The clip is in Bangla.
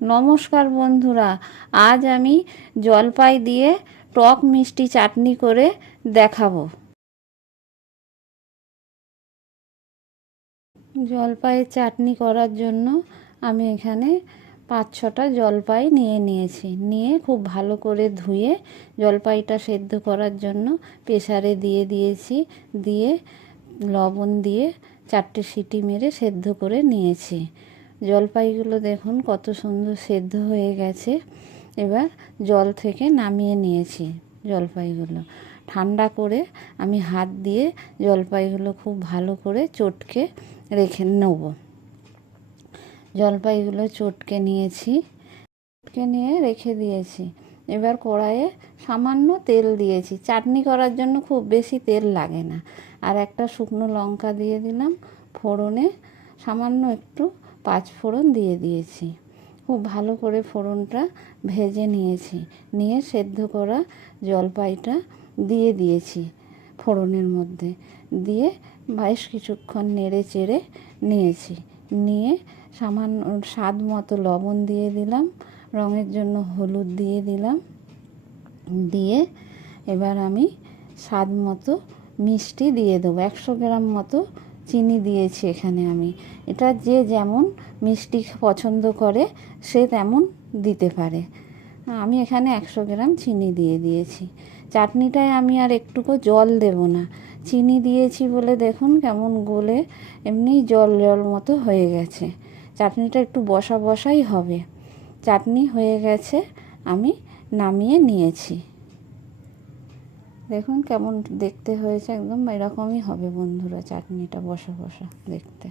নমস্কার বন্ধুরা, আজ আমি জলপাই দিয়ে টক মিষ্টি চাটনি করে দেখাবো। জলপাইয়ের চাটনি করার জন্য আমি এখানে 5-6টা জলপাই নিয়ে খুব ভালো করে ধুয়ে জলপাইটা সেদ্ধ করার জন্য প্রেসারে দিয়ে দিয়েছি। দিয়ে লবণ দিয়ে 4টে সিটি মেরে সেদ্ধ করে নিয়েছি। জলপাইগুলো দেখুন কত সুন্দর সেদ্ধ হয়ে গেছে। এবার জল থেকে নামিয়ে নিয়েছি জলপাইগুলো। ঠান্ডা করে আমি হাত দিয়ে জলপাইগুলো খুব ভালো করে চটকে রেখে নেব। জলপাইগুলো চটকে নিয়েছি, চটকে নিয়ে রেখে দিয়েছি। এবার কড়াইয়ে সামান্য তেল দিয়েছি। চাটনি করার জন্য খুব বেশি তেল লাগে না। আর একটা শুকনো লঙ্কা দিয়ে দিলাম। ফোড়নে সামান্য একটু 5 ফোড়ন দিয়ে দিয়েছি। খুব ভালো করে ফোড়নটা ভেজে নিয়েছি। নিয়ে সেদ্ধ করা জলপাইটা দিয়ে দিয়েছি ফোড়নের মধ্যে। দিয়ে বেশ কিছুক্ষণ নেড়ে চেড়ে নিয়েছি। নিয়ে সামান্য স্বাদ মতো লবণ দিয়ে দিলাম, রঙের জন্য হলুদ দিয়ে দিলাম। দিয়ে এবার আমি স্বাদ মতো মিষ্টি দিয়ে দেবো। 100 গ্রাম মতো চিনি দিয়েছি এখানে আমি। এটা যে যেমন মিষ্টি পছন্দ করে সে তেমন দিতে পারে। আমি এখানে 100 গ্রাম চিনি দিয়ে দিয়েছি। চাটনিটায় আমি আর একটুকু জল দেব না। চিনি দিয়েছি বলে দেখুন কেমন গলে এমনি জল জল মতো হয়ে গেছে। চাটনিটা একটু বসা বসাই হবে। চাটনি হয়ে গেছে, আমি নামিয়ে নিয়েছি। দেখুন কেমন দেখতে হয়েছে, একদম এরকমই হবে বন্ধুরা চাটনিটা, বসা বসা দেখতে।